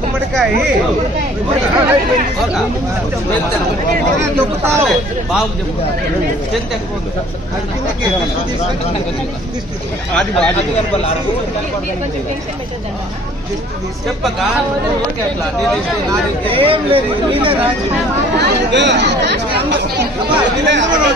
గుమ్మడికాయ బాబు చెప్పు చెంత ఎక్కువ అది అది కనపడాలి చెప్పక ఓకే అట్లా నీది ఇస్తే, నాది ఇస్తే. ఏం లేదు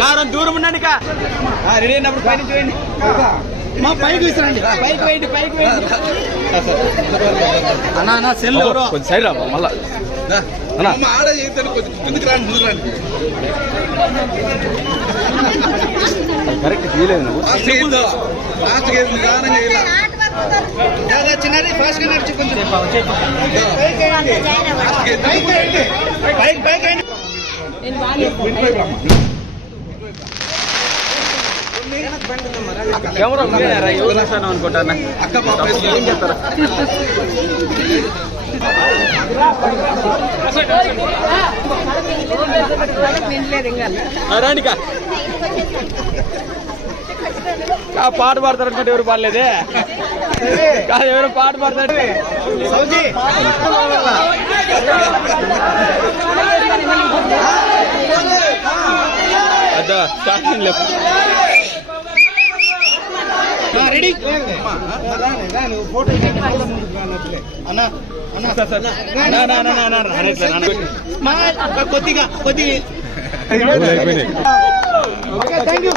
కారం దూరం ఉండండి రెడీ అయినప్పుడు పైన చూడండి మా పైకి విసిరండి. పైకి వేయండి పైకి వేయండి. అన్నా అన్న సెల్ ఎవరో? కొంచెం సైడ్ రా మళ్ళా. అన్నా. అమ్మ ఆడ చేస్తాను కొంచెం కిందికి రాండి ముందుకు రండి. కరెక్ట్ లాస్ట్ చేయాల చిన్నది ఫాస్ట్గా నడిచి కొంచెం. పైకి పైకి కెమెరా వస్తాను అనుకుంటానా అక్క ఏం చెప్తారా రానికా. ఆ పాట పాడతారు అనుకుంటే ఎవరు పాడలేదే? కాదు ఎవరు పాట పాడతాడు స్టార్టింగ్ లేపు రెడీ అన్న అన్న. Sir sir. నా నా నా నా నా ఇట్లా నా మా కొద్దిగా కొద్దిగా. Thank you